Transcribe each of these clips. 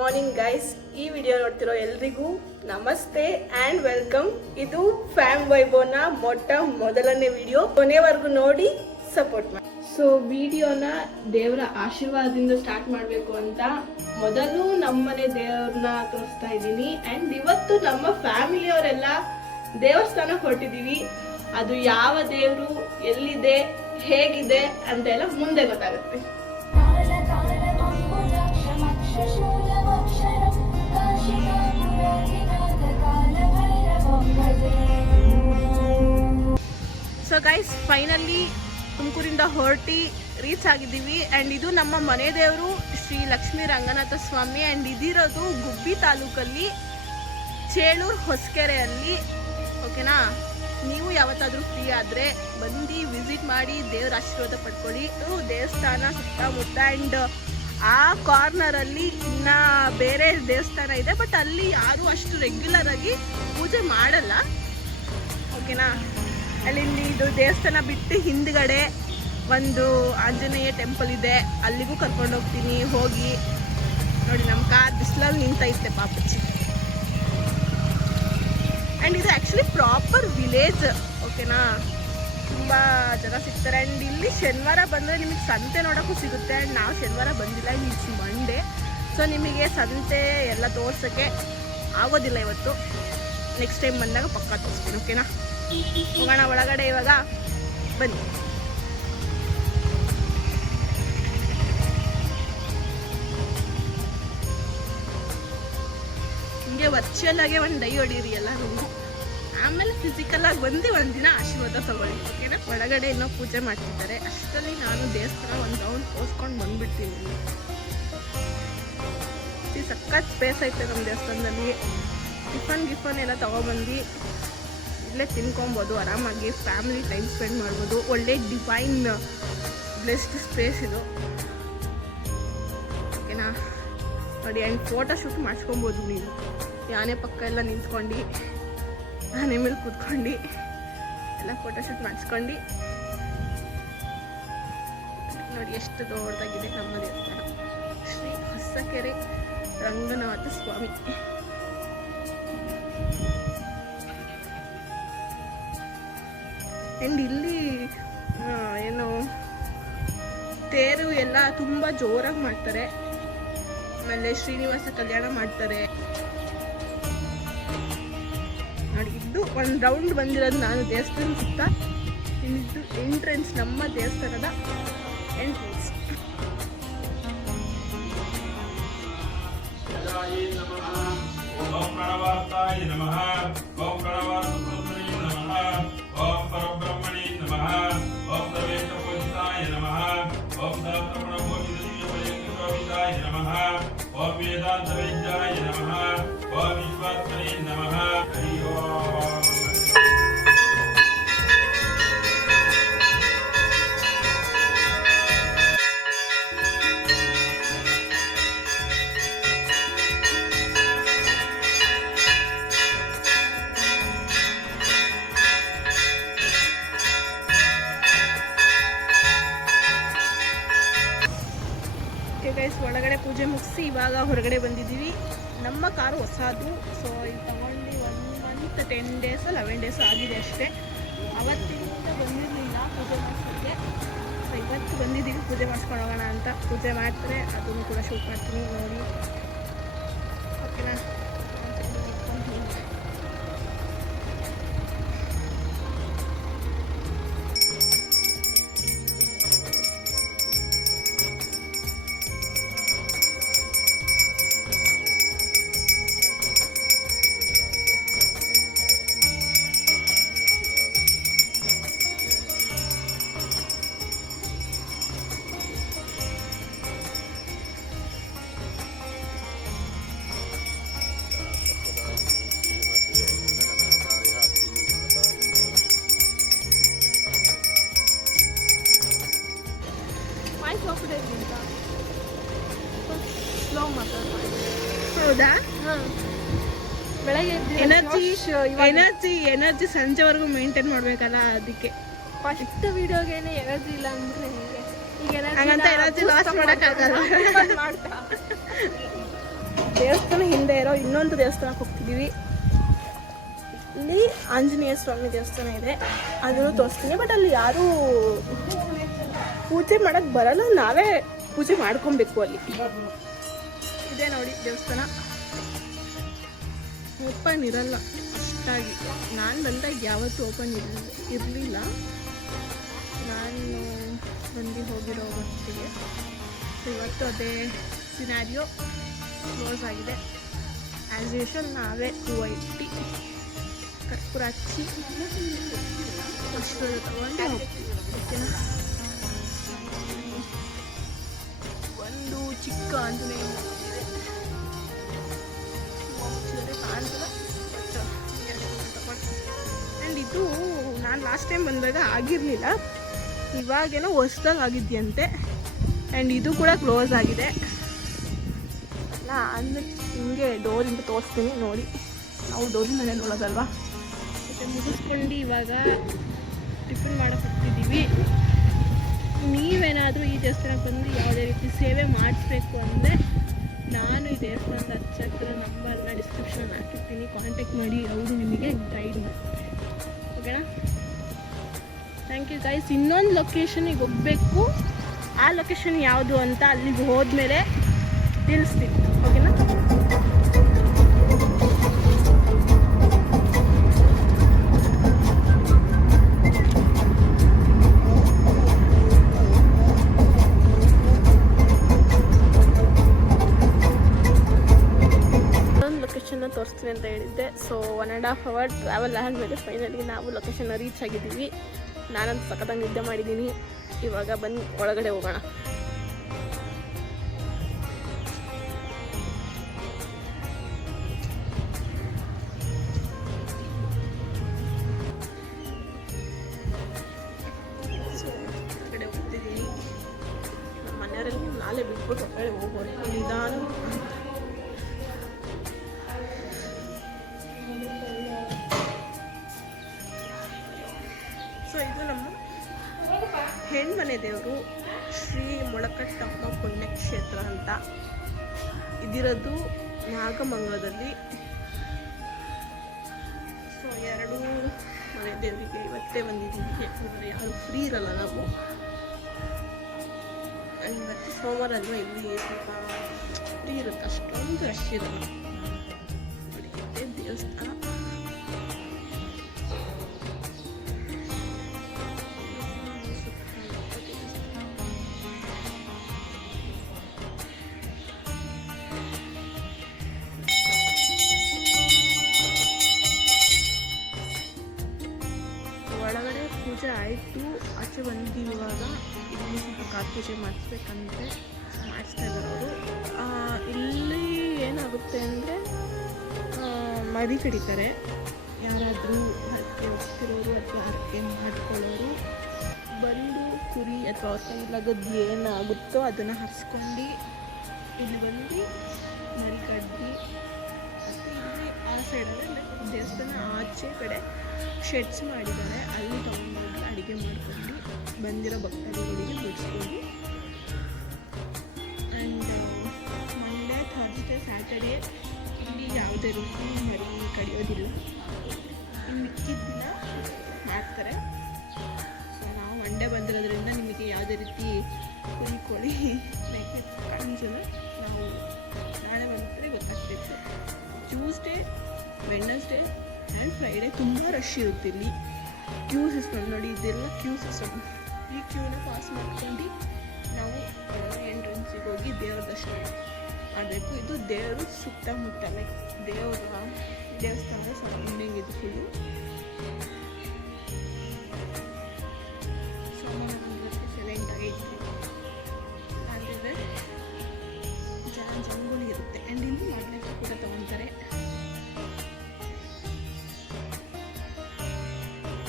Morning guys. ಈ video ನೋಡ್ತಿರೋ ಎಲ್ರಿಗೂ ನಮಸ್ತೆ ಆ್ಯಂಡ್ ವೆಲ್ಕಮ್. ಇದು ಫ್ಯಾಮ್ ವೈಭವ್ನ ಮೊದಲನೇ ವಿಡಿಯೋ. ಕೊನೆವರೆಗೂ ನೋಡಿ ಸಪೋರ್ಟ್ ಮಾಡಿ. ಸೊ ವಿಡಿಯೋನ ದೇವರ ಆಶೀರ್ವಾದದಿಂದ ಸ್ಟಾರ್ಟ್ ಮಾಡಬೇಕು ಅಂತ ಮೊದಲು ನಮ್ಮನೆ ದೇವ್ರನ್ನ ತೋರಿಸ್ತಾ ಇದ್ದೀನಿ. ಆ್ಯಂಡ್ ಇವತ್ತು ನಮ್ಮ ಫ್ಯಾಮಿಲಿಯವರೆಲ್ಲ ದೇವಸ್ಥಾನ ಹೊರಟಿದ್ದೀವಿ. ಅದು ಯಾವ ದೇವರು, ಎಲ್ಲಿದೆ, ಹೇಗಿದೆ ಅಂತೆಲ್ಲ ಮುಂದೆ ಗೊತ್ತಾಗುತ್ತೆ. ಸೊ ಗೈಸ್, ಫೈನಲಿ ತುಮಕೂರಿಂದ ಹೊರಟಿ ರೀಚ್ ಆಗಿದ್ದೀವಿ. ಆ್ಯಂಡ್ ಇದು ನಮ್ಮ ಮನೆ ದೇವರು ಶ್ರೀ ಲಕ್ಷ್ಮೀ ರಂಗನಾಥ ಸ್ವಾಮಿ. ಆ್ಯಂಡ್ ಇದಿರೋದು ಗುಬ್ಬಿ ತಾಲೂಕಲ್ಲಿ ಚೇಳೂರು ಹೊಸಕೆರೆಯಲ್ಲಿ. ಓಕೆನಾ? ನೀವು ಯಾವತ್ತಾದರೂ ಫ್ರೀ ಆದರೆ ಬಂದು ವಿಸಿಟ್ ಮಾಡಿ ದೇವ್ರ ಆಶೀರ್ವಾದ ಪಡ್ಕೊಳ್ಳಿ. ಇದು ದೇವಸ್ಥಾನ ಸುತ್ತಮುತ್ತ. ಆ್ಯಂಡ್ ಆ ಕಾರ್ನರಲ್ಲಿ ಇನ್ನು ಬೇರೆ ದೇವಸ್ಥಾನ ಇದೆ, ಬಟ್ ಅಲ್ಲಿ ಯಾರೂ ಅಷ್ಟು ರೆಗ್ಯುಲರ್ ಆಗಿ ಪೂಜೆ ಮಾಡಲ್ಲ. ಓಕೆನಾ? ಅಲ್ಲಿ ಇದು ದೇವಸ್ಥಾನ ಬಿಟ್ಟು ಹಿಂದ್ಗಡೆ ಒಂದು ಆಂಜನೇಯ ಟೆಂಪಲ್ ಇದೆ, ಅಲ್ಲಿಗೂ ಕರ್ಕೊಂಡು ಹೋಗ್ತೀನಿ. ಹೋಗಿ ನೋಡಿ, ನಮ್ಮ ಕಾರ್ ಬಿಸಿಲಲ್ಲಿ ನಿಂತೈತೆ ಪಾಪಚ್ಚಿ. ಆ್ಯಂಡ್ ಇದು ಆ್ಯಕ್ಚುಲಿ ಪ್ರಾಪರ್ ವಿಲೇಜ್. ಓಕೆನಾ? ತುಂಬ ಜನ ಸಿಗ್ತಾರೆ. ಆ್ಯಂಡ್ ಇಲ್ಲಿ ಶನಿವಾರ ಬಂದರೆ ನಿಮಗೆ ಸಂತೆ ನೋಡೋಕ್ಕೂ ಸಿಗುತ್ತೆ. ಆ್ಯಂಡ್ ನಾವು ಶನಿವಾರ ಬಂದಿಲ್ಲ, ಇಟ್ಸ್ ಮಂಡೇ. ಸೊ ನಿಮಗೆ ಸಂತೆ ಎಲ್ಲ ತೋರ್ಸೋಕ್ಕೆ ಆಗೋದಿಲ್ಲ ಇವತ್ತು. ನೆಕ್ಸ್ಟ್ ಟೈಮ್ ಬಂದಾಗ ಪಕ್ಕ ತೋರಿಸ್ತೀನಿ. ಓಕೆನಾ? ಹೋಗೋಣ ಒಳಗಡೆ ಇವಾಗ, ಬನ್ನಿ. ಹಿಂಗೆ ವರ್ಚುವಲ್ ಆಗಿ ಒಂದು ಡೈ ಹೊಡೀರಿ ಎಲ್ಲರೂ. ಆಮೇಲೆ ಫಿಸಿಕಲ್ ಆಗಿ ಬಂದು ಒಂದಿನ ಆಶೀರ್ವಾದ ತಗೊಳ್ಳಿ. ಓಕೆನಾ? ಒಳಗಡೆ ಇನ್ನೂ ಪೂಜೆ ಮಾಡ್ತಿದ್ದಾರೆ. ಅಷ್ಟರಲ್ಲಿ ನಾನು ದೇವಸ್ಥಾನ ಒಂದು ರೌಂಡ್ ತೋರಿಸ್ಕೊಂಡು ಬಂದ್ಬಿಡ್ತೀನಿ. ಸಖತ್ ಸ್ಪೇಸ್ ಐತೆ ನಮ್ಮ ದೇವಸ್ಥಾನದಲ್ಲಿ. ಟಿಫನ್ ಎಲ್ಲ ತೊಗೊಬಂದು ಇಲ್ಲೇ ತಿನ್ಕೊಬೋದು ಆರಾಮಾಗಿ. ಫ್ಯಾಮಿಲಿ ಟೈಮ್ ಸ್ಪೆಂಡ್ ಮಾಡ್ಬೋದು. ಒಳ್ಳೆ ಡಿವೈನ್ ಬ್ಲೆಸ್ಡ್ ಸ್ಪೇಸ್ ಇದು. ಓಕೆನಾ? ನೋಡಿ, ಆ್ಯಂಡ್ ಫೋಟೋ ಶೂಟ್ ಮಾಡಿಸ್ಕೊಬೋದು ನೀವು. ಯಾನೇ ಪಕ್ಕ ಎಲ್ಲ ನಿಂತ್ಕೊಂಡು, ಆನೆ ಮೇಲೆ ಕೂತ್ಕೊಂಡು ಎಲ್ಲ ಫೋಟೋ ಶೂಟ್ ಮಾಡಿಸ್ಕೊಂಡು. ನೋಡಿ ಎಷ್ಟು ದೊಡ್ಡದಾಗಿದೆ ನಮ್ಮ ದೇವಸ್ಥಾನ, ಶ್ರೀ ಹೊಸಕೆರೆ ರಂಗನಾಥ ಸ್ವಾಮಿ. ಆ್ಯಂಡ್ ಇಲ್ಲಿ ಏನು ತೇರು ಎಲ್ಲ ತುಂಬ ಜೋರಾಗಿ ಮಾಡ್ತಾರೆ. ಆಮೇಲೆ ಶ್ರೀನಿವಾಸ ಕಲ್ಯಾಣ ಮಾಡ್ತಾರೆ. ನೋಡಿ, ಇದು ಒಂದು ರೌಂಡ್ ಬಂದಿರೋದು ನಾನು ದೇವಸ್ಥಾನ ಸುತ್ತ. ಇದು ಎಂಟ್ರೆನ್ಸ್, ನಮ್ಮ ದೇವಸ್ಥಾನದ ಎಂಟ್ರೆನ್ಸ್. ಒಳಗಡೆ ಪೂಜೆ ಮುಗಿಸಿ ಇವಾಗ ಹೊರಗಡೆ ಬಂದಿದ್ದೀವಿ. ನಮ್ಮ ಕಾರು ಹೊಸದು. ಸೊ ಇದು ತಗೊಂಡು 1 month 10 days 11 days ಆಗಿದೆ ಅಷ್ಟೇ. ಅವತ್ತಿಂದ ಬಂದಿರಲಿಲ್ಲ ಪೂಜೆ ಮಾಡಿಸೋಕ್ಕೆ. ಸೊ ಇವತ್ತು ಬಂದಿದ್ದೀವಿ ಪೂಜೆ ಮಾಡಿಸ್ಕೊಂಡು ಹೋಗೋಣ ಅಂತ. ಪೂಜೆ ಮಾಡ್ತಾರೆ, ಅದನ್ನು ಕೂಡ ಶೂಟ್ ಮಾಡ್ತೀನಿ, ನೋಡಿ. ಓಕೆನಾ? ಹೌದಾ? ಬೆಳಗ್ಗೆ ಎನರ್ಜಿ ಸಂಜೆವರೆಗೂ ಮೇಂಟೈನ್ ಮಾಡ್ಬೇಕಲ್ಲ, ಅದಕ್ಕೆ. ಫಸ್ಟ್ ವಿಡಿಯೋಗೇನೆ ಎನರ್ಜಿ ಇಲ್ಲ ಅಂದ್ರೆ ಈಗ ಎನರ್ಜಿ ಲಾಸ್ ಮಾಡಕ್ಕಾಗಲ್ಲ. ದೇವಸ್ಥಾನ ಹಿಂದೆ ಇರೋ ಇನ್ನೊಂದು ದೇವಸ್ಥಾನಕ್ಕೆ ಹೋಗ್ತಿದ್ದೀವಿ. ಇಲ್ಲಿ ಆಂಜನೇಯ ಸ್ವಾಮಿ ದೇವಸ್ಥಾನ ಇದೆ, ಅದನ್ನು ತೋರಿಸ್ತೀನಿ. ಬಟ್ ಅಲ್ಲಿ ಯಾರೂ ಪೂಜೆ ಮಾಡೋಕ್ಕೆ ಬರಲ್ಲ, ನಾವೇ ಪೂಜೆ ಮಾಡ್ಕೊಬೇಕು ಅಲ್ಲಿ. ಇದೆ ನೋಡಿ ದೇವಸ್ಥಾನ, ಓಪನ್ ಇರಲ್ಲ ಅಷ್ಟಾಗಿ. ನಾನು ಬಂದಾಗ ಯಾವತ್ತೂ ಓಪನ್ ಇರಲಿಲ್ಲ, ನಾನು ಬಂದು ಹೋಗಿರೋ ಹೊತ್ತಿಗೆ. ಇವತ್ತು ಅದೇ ಸಿನಾರಿಯೋ, ಕ್ಲೋಸ್ ಆಗಿದೆ. ಆ್ಯಸ್ ಯೂಶುವಲ್ ನಾವೇ ಹೂವು ಇಟ್ಟು ಕರ್ಪೂರ ಹಚ್ಚಿ ಅಷ್ಟು ತಗೊಂಡು ಹೋಗ್ತೀವಿ. ಓಕೆನಾ? ಒಂದು ಚಿಕ್ಕ ಆಂಜನೇಯ ಇದೆ, ಕಾಣಿಸಲ್ಲ. ಆ್ಯಂಡ್ ಇದು ನಾನು ಲಾಸ್ಟ್ ಟೈಮ್ ಬಂದಾಗ ಆಗಿರಲಿಲ್ಲ, ಇವಾಗೇನೋ ಹೊಸ್ದಾಗಿ ಆಗಿದೆಯಂತೆ. ಆ್ಯಂಡ್ ಇದು ಕೂಡ ಕ್ಲೋಸ್ ಆಗಿದೆ ಅಲ್ಲ. ಅಂದರೆ ಹಿಂಗೆ ಡೋರಿಂದ ತೋರಿಸ್ತೀನಿ ನೋಡಿ, ನಾವು ಡೋರಿಂದಲೇ ನೋಡೋದಲ್ವಾ. ಮತ್ತು ಮುಗಿಸ್ಕೊಂಡು ಇವಾಗ ಟಿಫಿನ್ ಮಾಡೋಕೆ ಹೋಗ್ತಿದ್ದೀವಿ. ನೀವೇನಾದರೂ ಈ ದೇವಸ್ಥಾನಕ್ಕೆ ಬಂದು ಯಾವುದೇ ರೀತಿ ಸೇವೆ ಮಾಡಿಸ್ಬೇಕು ಅಂದರೆ ನಾನು ಈ ದೇವಸ್ಥಾನದ ಅರ್ಚಕರ ನಂಬರ್ನ ಡಿಸ್ಕ್ರಿಪ್ಷನ್ ಹಾಕಿರ್ತೀನಿ, ಕಾಂಟ್ಯಾಕ್ಟ್ ಮಾಡಿ, ಅವರು ನಿಮಗೆ ಗೈಡ್ ಮಾಡ್ತಾರೆ. ಓಕೆನಾ? Thank you guys. ಇನ್ನೊಂದು ಲೊಕೇಶನಿಗೆ ಹೋಗಬೇಕು, ಆ ಲೊಕೇಶನ್ ಯಾವುದು ಅಂತ ಅಲ್ಲಿಗೆ ಹೋದ್ಮೇಲೆ ತಿಳಿಸ್ತೀನಿ. ಓಕೆನಾ? ತೋರಿಸ್ತೀನಿ ಅಂತ ಹೇಳಿದ್ದೆ. ಸೊ 1.5 hour ಟ್ರಾವೆಲ್ ಆದಮೇಲೆ ಫೈನಲಿ ನಾವು ಲೊಕೇಶನ್ನ ರೀಚ್ ಆಗಿದ್ದೀವಿ. ನಾನಂತೂ ಸಖತ್ತಾಗಿ ನಿದ್ದೆ ಮಾಡಿದ್ದೀನಿ. ಇವಾಗ ಬನ್ನಿ ಒಳಗಡೆ ಹೋಗೋಣ. ಸೊ ಹೊರಗಡೆ ಹೋಗ್ತಿದ್ದೀನಿ. ನಮ್ಮ ಮನೆಯವರೆಲ್ಲ ನಾಳೆ ಬಿಟ್ಬಿಟ್ಟು ಹೊರಗಡೆ ಹೋಗೋಣ ನಿಧಾನ. ಸೊ ಇದು ನಮ್ಮ ಹೆಣ್ಮನೆ ದೇವರು ಶ್ರೀ ಮೊಳಕಟ್ಟಮ್ಮ ಪುಣ್ಯಕ್ಷೇತ್ರ ಅಂತ. ಇದಿರೋದು ನಾಗಮಂಗಲದಲ್ಲಿ. ಸೊ 2 ಮನೆ ದೇವರಿಗೆ ಇವತ್ತೇ ಬಂದಿದ್ದೀವಿ, ಯಾಕಂದರೆ ಯಾರು ಫ್ರೀ ಇರಲ್ಲ ನಾವು. ಇವತ್ತು ಸೋಮವಾರ ಅಲ್ವಾ, ಇಲ್ಲಿ ಸ್ವಲ್ಪ ಫ್ರೀ ಇರುತ್ತೆ, ಅಷ್ಟೊಂದು ರಶ್ ಇರಲ್ಲ. ದೇವಸ್ಥಾನ ಒಳಗಡೆ ಪೂಜೆ ಆಯಿತು, ಆಚೆ ಬಂದಿದ್ದೀವಿ. ಇವಾಗ ಇಲ್ಲಿ ಸ್ವಲ್ಪ ಕಾರ್ ಪೂಜೆ ಮಾಡಿಸ್ಬೇಕಂತೆ ಮಾಡಿಸ್ತಾ ಇದ್ದಾರೆ ಅವರು. ಇಲ್ಲಿ ಏನಾಗುತ್ತೆ ಅಂದರೆ ಮರಿ ಕಡಿತಾರೆ. ಯಾರಾದರೂ ಹರಕೆ ಹೋಗ್ತಿರೋರು ಅಥವಾ ಹರಕೆ ಮಾಡ್ಕೊಳ್ಳೋರು ಬಂದು ಕುರಿ ಅಥವಾ ಅವ್ರ ಕೈಲಾಗದ್ದು ಏನಾಗುತ್ತೋ ಅದನ್ನು ಹರಿಸ್ಕೊಂಡು ಇಲ್ಲಿ ಬಂದು ಮರಿ ಕಡ್ದು, ಮತ್ತು ಇಲ್ಲಿ ಆ ಸೈಡಲ್ಲಿ ದೇವಸ್ಥಾನ ಆಚೆ ಕಡೆ ಶೆಡ್ಸ್ ಮಾಡಿದ್ದಾರೆ, ಅಲ್ಲಿ ತೊಗೊಂಡೋಗಿ ಅಡುಗೆ ಮಾಡ್ಕೊಂಡು ಬಂದಿರೋ ಭಕ್ತಾದಿಗಳಿಗೆ ಬಿಡಿಸ್ಕೊಂಡು. ಆ್ಯಂಡ್ ಮಂಡೇ, ಥರ್ಸ್ಡೇ, ಸ್ಯಾಟರ್ಡೇ ಇಲ್ಲಿ ಯಾವುದೇ ರೀತಿ ಮರಿ ಕಡಿಯೋದಿಲ್ಲ. ಇನ್ನು ಮಿಕ್ಕಿದ ದಿನ ಮಾಡ್ತಾರೆ. ಸೊ ನಾವು ಮಂಡೇ ಬಂದಿರೋದ್ರಿಂದ ನಿಮಗೆ ಯಾವುದೇ ರೀತಿ ಕುರಿ ಕೋಳಿ ಮೇಕೆ ಕಾಣಿಸಲ್ಲ. ನಾವು ನಾಳೆ ಬಂದರೆ ಗೊತ್ತಾಗ್ತಿತ್ತು. ಟ್ಯೂಸ್ಡೇ, ವೆಡ್ನೆಸ್ಡೇ ಆ್ಯಂಡ್ ಫ್ರೈಡೇ ತುಂಬ ರಶ್ ಇರುತ್ತೆ ಇಲ್ಲಿ. ಕ್ಯೂ ಸಿಸ್ಟಮ್ ನೋಡಿ, ಇದೆಲ್ಲ ಕ್ಯೂ ಸಿಸ್ಟಮ್. ಈ ಕ್ಯೂನ ಪಾಸ್ ಮಾಡ್ಕೊಂಡು ನಾವು ಎಂಟ್ರೆನ್ಸಿಗೆ ಹೋಗಿ ದೇವ್ರ ದರ್ಶನ ಮಾಡಬೇಕು. ಇದು ದೇವರು ಸುತ್ತಮುತ್ತ ಲೈಕ್ ದೇವಸ್ಥಾನದ ಸರೌಂಡಿಂಗ್ ಇದು ಫುಲ್ಲು. ಸೋಮವಾರ ಸೈಲೆಂಟ್ ಆಗೈತಿ ಅಂದರೆ ಜಂಗುಳಿ ಇರುತ್ತೆ. ಆ್ಯಂಡ್ ಇಲ್ಲಿ ಮಾವಿನಕಾಯಿ ಕೂಡ ತೊಗೊತಾರೆ.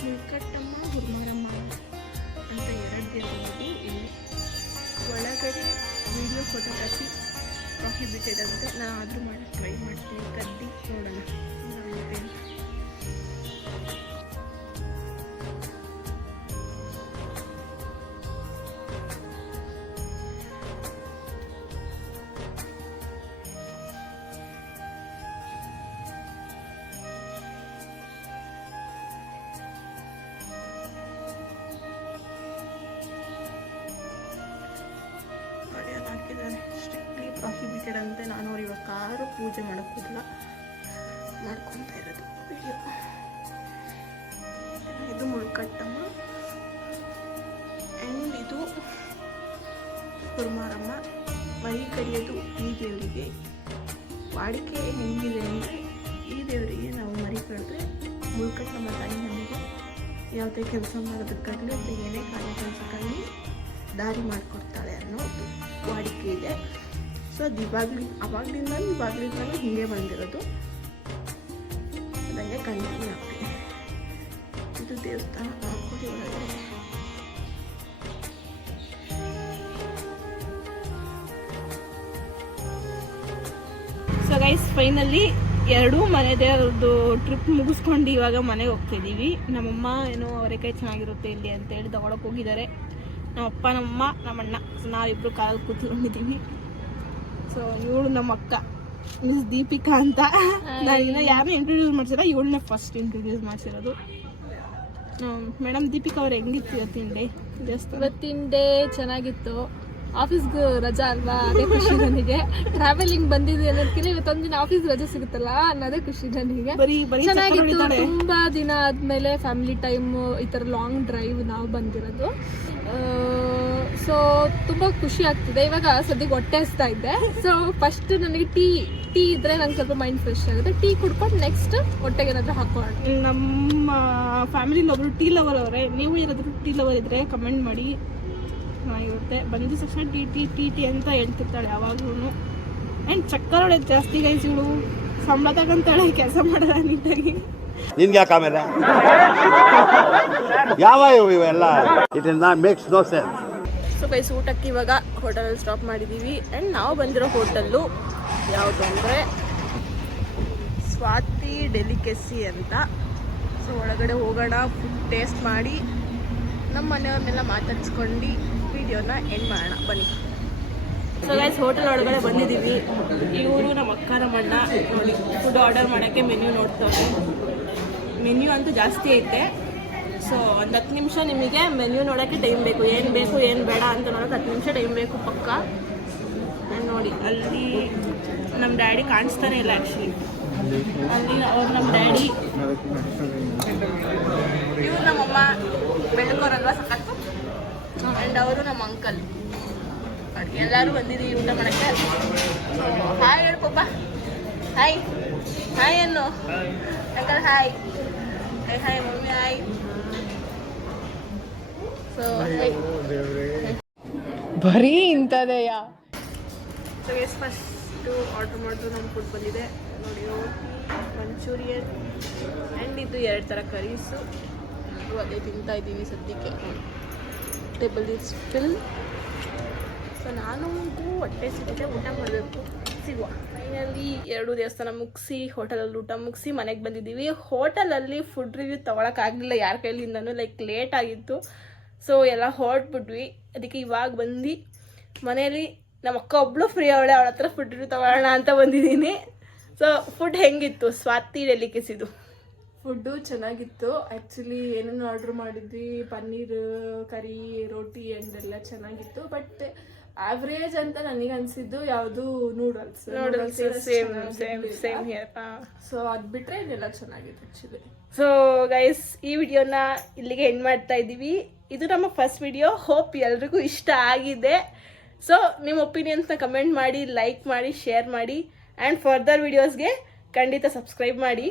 ಮುಳ್ಕಟ್ಟಮ್ಮ, ಹುರ್ಮಾರಮ್ಮ ಅಂತ 2 ದೇವರುಗಳು ಇಲ್ಲಿ. ಒಳಗಡೆ ವಿಡಿಯೋ ಫೋಟೋಗ್ರಫಿ ಪ್ರಾಹಿಬಿಟೆಡ್ ಅಂತ. ನಾನು ಆದರೂ ಮಾಡಿ ಟ್ರೈ ಮಾಡ್ತೀನಿ, ಕದ್ದಿ ನೋಡೋಣ. ಕೆಡಂತೆ ನಾನು ಅವ್ರು ಇವಾಗ ಕಾರು ಪೂಜೆ ಮಾಡೋಕ್ಕಿಲ್ಲ ಮಾಡ್ಕೊತಾ ಇರೋದು ವಿಡಿಯೋ. ಇದು ಮುಳ್ಕಟ್ಟಮ್ಮ ಆ್ಯಂಡ್ ಇದು ಕುರ್ಮಾರಮ್ಮ. ಮರಿ ಕಡಿಯೋದು ಈ ದೇವರಿಗೆ ವಾಡಿಕೆ ಹೆಂಗಿದೆ ಅಂದರೆ ಈ ದೇವರಿಗೆ ನಾವು ಮರಿ ಕಡಿದ್ರೆ ಮುಳ್ಕಟ್ಟಮ್ಮ ತಾಯಿ ನಮಗೆ ಯಾವುದೇ ಕೆಲಸ ಮಾಡೋದಕ್ಕಾಗಲಿ ಅಥವಾ ಏನೇ ಕಾರ್ಯ ಕೆಲಸಕ್ಕಾಗಲಿ ದಾರಿ ಮಾಡಿಕೊಡ್ತಾಳೆ ಅನ್ನೋ ವಾಡಿಕೆ ಇದೆ. ಸೊ ಅದು ಇವಾಗಲಿಂದಲೂ ಹೀಗೆ ಬಂದಿರೋದು, ಅದಂಗೆ ಕಂಟಿನ್ಯೂ ಆಗ್ತಿದೆ. ಇದು ದೇವಸ್ಥಾನ ನೋಡ್ಕೊಂಡು ಒಳಗಡೆ ಸೊ ಗೈಸ್ ಫೈನಲಿ ಎರಡೂ ಮನೆ ದೇವ್ರದ್ದು ಟ್ರಿಪ್ ಮುಗಿಸ್ಕೊಂಡು ಇವಾಗ ಮನೆಗೆ ಹೋಗ್ತಿದ್ದೀವಿ. ನಮ್ಮಮ್ಮ ಏನೋ ಅವರೆಕಾಯಿ ಚೆನ್ನಾಗಿರುತ್ತೆ ಇಲ್ಲಿ ಅಂತೇಳಿ ತಗೊಳಕ್ಕೆ ಹೋಗಿದ್ದಾರೆ. ನಮ್ಮಪ್ಪ ನಮ್ಮಮ್ಮ ನಮ್ಮಣ್ಣ ನಾವಿಬ್ಬರು ಕಾರಲ್ಲಿ ಕೂತ್ಕೊಂಡಿದ್ದೀವಿ. ಸೊ ಇವಳು ನಮ್ಮ ಅಕ್ಕ ಮಿಸ್ ದೀಪಿಕಾ ಅಂತ. ನಾನು ಯಾರನ್ನೂ ಇಂಟ್ರೊಡ್ಯೂಸ್ ಮಾಡ್ಸಿಲ್ಲ, ಇವಳನ್ನೇ ಫಸ್ಟ್ ಇಂಟ್ರೊಡ್ಯೂಸ್ ಮಾಡಿಸಿರೋದು. ಮೇಡಮ್ ದೀಪಿಕಾ ಅವ್ರು ಹೆಂಗಿತ್ತು ಇವತ್ತಿನ ಡೇ? ಇವತ್ತಿನ ಡೇ ಚೆನ್ನಾಗಿತ್ತು. ಆಫೀಸ್ಗೆ ರಜಾ ಅಲ್ವಾ, ಅದೇ ಖುಷಿ ನನಗೆ. ಟ್ರಾವೆಲಿಂಗ್ ಬಂದಿದೆ ಅನ್ನೋದಕ್ಕಿಂತ ಇವತ್ತೊಂದಿನ ಆಫೀಸ್ ರಜೆ ಸಿಗುತ್ತಲ್ಲ ಅನ್ನೋದೇ ಖುಷಿ ನನಗೆ. ಚೆನ್ನಾಗಿತ್ತು. ತುಂಬಾ ದಿನ ಆದ್ಮೇಲೆ ಫ್ಯಾಮಿಲಿ ಟೈಮ್ ಈ ಥರ ಲಾಂಗ್ ಡ್ರೈವ್ ನಾವು ಬಂದಿರೋದು. ಸೊ ತುಂಬ ಖುಷಿ ಆಗ್ತಿದೆ. ಇವಾಗ ಸದ್ಯಕ್ಕೆ ಹೊಟ್ಟೆ ಹಸ್ತಾ ಇದ್ದೆ. ಸೊ ಫಸ್ಟ್ ನನಗೆ ಟೀ ಇದ್ರೆ ನಂಗೆ ಸ್ವಲ್ಪ ಮೈಂಡ್ ಫ್ರೆಶ್ ಆಗುತ್ತೆ. ಟೀ ಕುಡ್ಕೊಂಡು ನೆಕ್ಸ್ಟ್ ಹೊಟ್ಟೆಗೆ ಏನಾದರೂ ಹಾಕೋಣ. ನಮ್ಮ ಫ್ಯಾಮಿಲಿಲಿ ಒಬ್ರು ಟೀ ಲವರ್ ಅವರೇ. ನೀವು ಏನಾದರೂ ಟೀ ಲವರ್ ಇದ್ರೆ ಕಮೆಂಟ್ ಮಾಡಿ, ಚೆನ್ನಾಗಿರುತ್ತೆ. ಬಂದಿದ್ದ ತಕ್ಷಣ ಟೀ ಅಂತ ಹೇಳ್ತಿರ್ತಾಳೆ ಯಾವಾಗ್ಲೂ. ಆ್ಯಂಡ್ ಚಕ್ಕರ್ ಹೊಡೆದು ಜಾಸ್ತಿ ಗೈಸ್. ಇವಳು ಸಂಬಳ ತಗೊಂತಾಳೆ, ಕೆಲಸ ಮಾಡಲ್ಲ ನೀಟಾಗಿ. ನಿನ್ಗೆ ಯಾಕೆ ಆಮೇಲೆ ಯಾವ ಇವೆಲ್ಲ it is not makes no sense. So guys ಊಟಕ್ಕೆ ಇವಾಗ ಹೋಟೆಲಲ್ಲಿ ಸ್ಟಾಪ್ ಮಾಡಿದ್ದೀವಿ. ಆ್ಯಂಡ್ ನಾವು ಬಂದಿರೋ ಹೋಟೆಲ್ಲು ಯಾವುದು ಅಂದರೆ ಸ್ವಾತಿ ಡೆಲಿಕೆಸಿ ಅಂತ. ಸೊ ಒಳಗಡೆ ಹೋಗೋಣ, ಫುಡ್ ಟೇಸ್ಟ್ ಮಾಡಿ ನಮ್ಮ ಮನೆಯವ್ರನ್ನೆಲ್ಲ ಮಾತಾಡ್ಸ್ಕೊಂಡು ವಿಡಿಯೋನ ಎಂಡ್ ಮಾಡೋಣ ಬನ್ನಿ. ಸೊ ಗೈಸ್ ಹೋಟೆಲ್ ಒಳಗಡೆ ಬಂದಿದ್ದೀವಿ. ಇವರು ನಮ್ಮ ಅಕ್ಕ ನಮ್ಮಣ್ಣ ನೋಡಿ ಫುಡ್ ಆರ್ಡರ್ ಮಾಡೋಕ್ಕೆ ಮೆನ್ಯೂ ನೋಡ್ತಾರೆ. ಮೆನ್ಯೂ ಅಂತೂ ಜಾಸ್ತಿ ಐತೆ. ಸೊ ಒಂದು 10 ನಿಮಿಷ ನಿಮಗೆ ಮೆನ್ಯೂ ನೋಡೋಕ್ಕೆ ಟೈಮ್ ಬೇಕು. ಏನು ಬೇಡ ಅಂತ ನೋಡೋಕೆ 10 ನಿಮಿಷ ಟೈಮ್ ಬೇಕು ಪಕ್ಕ. ನೋಡಿ ಅಲ್ಲಿ ನಮ್ಮ ಡ್ಯಾಡಿ ಕಾಣಿಸ್ತಾನೆ ಇಲ್ಲ ಆ್ಯಕ್ಚುಲಿ. ಅಲ್ಲಿ ಅವ್ರು ನಮ್ಮ ಡ್ಯಾಡಿ, ಇವ್ರು ನಮ್ಮಮ್ಮ ಬೆಳಕೋರಲ್ವ ಸಖತ್ತು. ಆ್ಯಂಡ್ ಅವರು ನಮ್ಮ ಅಂಕಲ್. ಎಲ್ಲರೂ ಬಂದಿದ್ದೀವಿ ಊಟ ಮಾಡೋಕ್ಕೆ. ಸೊ ಹಾಯ್ ಹೇಳ್ಕೊಪ್ಪ. ಹಾಯ್ ಹಾಯ್ ಅನ್ನು uncle. Hi hi mummy hi. So ಬರೀ ಇಂಥದೆಯಾ. ಸೊ ಎಸ್ ಫಸ್ಟು ಆರ್ಡ್ರ್ ಮಾಡಿದ್ರು ನಮ್ಮ ಫುಡ್ ಬಂದಿದೆ ನೋಡಿ. ಮಂಚೂರಿಯನ್ ಆ್ಯಂಡ್ ಇದು 2 ಥರ ಕರೀಸು. ಅದೇ ತಿಂತಾ ಇದ್ದೀವಿ ಸದ್ಯಕ್ಕೆ. Table is fill. ಸೊ ನನಗೂ ಹೊಟ್ಟೆ ಸಿಗುತ್ತೆ, ಊಟ ಮಾಡಬೇಕು, ಸಿಗುವ. ಫೈನಲಿ 2 ದೇವಸ್ಥಾನ ಮುಗಿಸಿ ಹೋಟೆಲಲ್ಲಿ ಊಟ ಮುಗಿಸಿ ಮನೆಗೆ ಬಂದಿದ್ದೀವಿ. ಹೋಟೆಲಲ್ಲಿ ಫುಡ್ ರಿವ್ಯೂ ತೊಗೊಳಕ್ಕಾಗಲಿಲ್ಲ ಯಾರ ಕೈಲಿಂದನೂ, ಲೈಕ್ ಲೇಟ್ ಆಗಿತ್ತು. ಸೊ ಎಲ್ಲ ಹೊರಟ್ಬಿಟ್ವಿ. ಅದಕ್ಕೆ ಇವಾಗ ಬಂದು ಮನೆಯಲ್ಲಿ ನಮ್ಮ ಅಕ್ಕ ಒಬ್ಳು ಫ್ರೀ ಅವಳೆ, ಅವಳ ಹತ್ರ ಫುಡ್ ರಿವ್ಯೂ ತೊಗೊಳ್ಳೋಣ ಅಂತ ಬಂದಿದ್ದೀನಿ. ಸೊ ಫುಡ್ ಹೆಂಗಿತ್ತು ಸ್ವಾತಿ ಡೆಲಿಕೆಸಿದು? ಫುಡ್ಡು ಚೆನ್ನಾಗಿತ್ತು. ಆ್ಯಕ್ಚುಲಿ ಏನೇನು ಆರ್ಡ್ರ್ ಮಾಡಿದ್ವಿ, ಪನ್ನೀರ್ ಕರಿ ರೋಟಿ ಎಲ್ಲ ಚೆನ್ನಾಗಿತ್ತು. ಬಟ್ ಆವ್ರೇಜ್ ಅಂತ ನನಗೆ ಅನಿಸಿದ್ದು ಯಾವುದು ನೂಡಲ್ಸ್. Same here. ಸೊ ಅದು ಬಿಟ್ಟರೆ ಇದೆಲ್ಲ ಚೆನ್ನಾಗಿತ್ತು ಆ್ಯಕ್ಚುಲಿ. ಸೊ ಗೈಸ್ ಈ ವಿಡಿಯೋನ ಇಲ್ಲಿಗೆ ಎಂಡ್ ಮಾಡ್ತಾ ಇದ್ದೀವಿ. ಇದು ನಮ್ಮ ಫಸ್ಟ್ ವಿಡಿಯೋ. ಹೋಪ್ ಎಲ್ರಿಗೂ ಇಷ್ಟ ಆಗಿದೆ. ಸೊ ನಿಮ್ಮ ಒಪಿನಿಯನ್ಸ್ನ ಕಮೆಂಟ್ ಮಾಡಿ, ಲೈಕ್ ಮಾಡಿ, ಶೇರ್ ಮಾಡಿ. ಆ್ಯಂಡ್ ಫರ್ದರ್ ವಿಡಿಯೋಸ್ಗೆ ಖಂಡಿತ ಸಬ್ಸ್ಕ್ರೈಬ್ ಮಾಡಿ.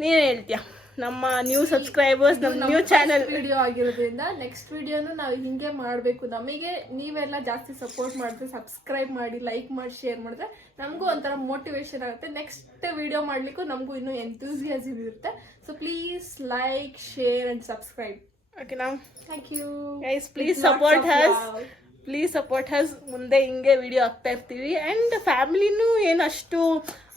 ನೀನೇನು ಹೇಳ್ತೀಯ? ನಮ್ಮ ನ್ಯೂ ಸಬ್ಸ್ಕ್ರೈಬರ್ಸ್, ನಮ್ಮ ನ್ಯೂ ಚಾನಲ್ ವಿಡಿಯೋ ಆಗಿರೋದ್ರಿಂದ ನೆಕ್ಸ್ಟ್ ವಿಡಿಯೋನು ನಾವು ಹಿಂಗೆ ಮಾಡಬೇಕು. ನಮಗೆ ನೀವೆಲ್ಲ ಜಾಸ್ತಿ ಸಪೋರ್ಟ್ ಮಾಡಿದ್ರೆ, ಸಬ್ಸ್ಕ್ರೈಬ್ ಮಾಡಿ, ಲೈಕ್ ಮಾಡಿ, ಶೇರ್ ಮಾಡಿದ್ರೆ ನಮಗೂ ಒಂಥರ ಮೋಟಿವೇಶನ್ ಆಗುತ್ತೆ. ನೆಕ್ಸ್ಟ್ ವಿಡಿಯೋ ಮಾಡಲಿಕ್ಕೂ ನಮಗೂ ಇನ್ನೂ ಎಂಥೂಸಿಯಾಸಮ್ ಇರುತ್ತೆ. So please like, share and subscribe. ಓಕೆನಾ? Thank you guys. Please support us. ಮುಂದೆ ಹಿಂಗೆ ವಿಡಿಯೋ ಹಾಕ್ತಾ ಇರ್ತೀವಿ. ಆ್ಯಂಡ್ ಫ್ಯಾಮಿಲಿನೂ ಏನು ಅಷ್ಟು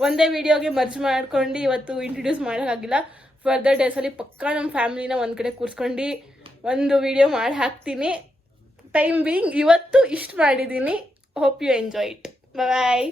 ಒಂದೇ ವಿಡಿಯೋಗೆ ಮರ್ಜ್ ಮಾಡ್ಕೊಂಡು ಇವತ್ತು ಇಂಟ್ರೊಡ್ಯೂಸ್ ಮಾಡೋಕ್ಕಾಗಿಲ್ಲ. ಫರ್ದರ್ ಡೇಸಲ್ಲಿ ಪಕ್ಕಾ ನಮ್ಮ ಫ್ಯಾಮಿಲಿನ ಒಂದು ಕಡೆ ಕೂರಿಸ್ಕೊಂಡು ಒಂದು ವಿಡಿಯೋ ಮಾಡಿ ಹಾಕ್ತೀನಿ. ಟೈಮ್ ಬೀಯಿಂಗ್ ಇವತ್ತು ಇಷ್ಟು ಮಾಡಿದ್ದೀನಿ. Hope you enjoy it. Bye.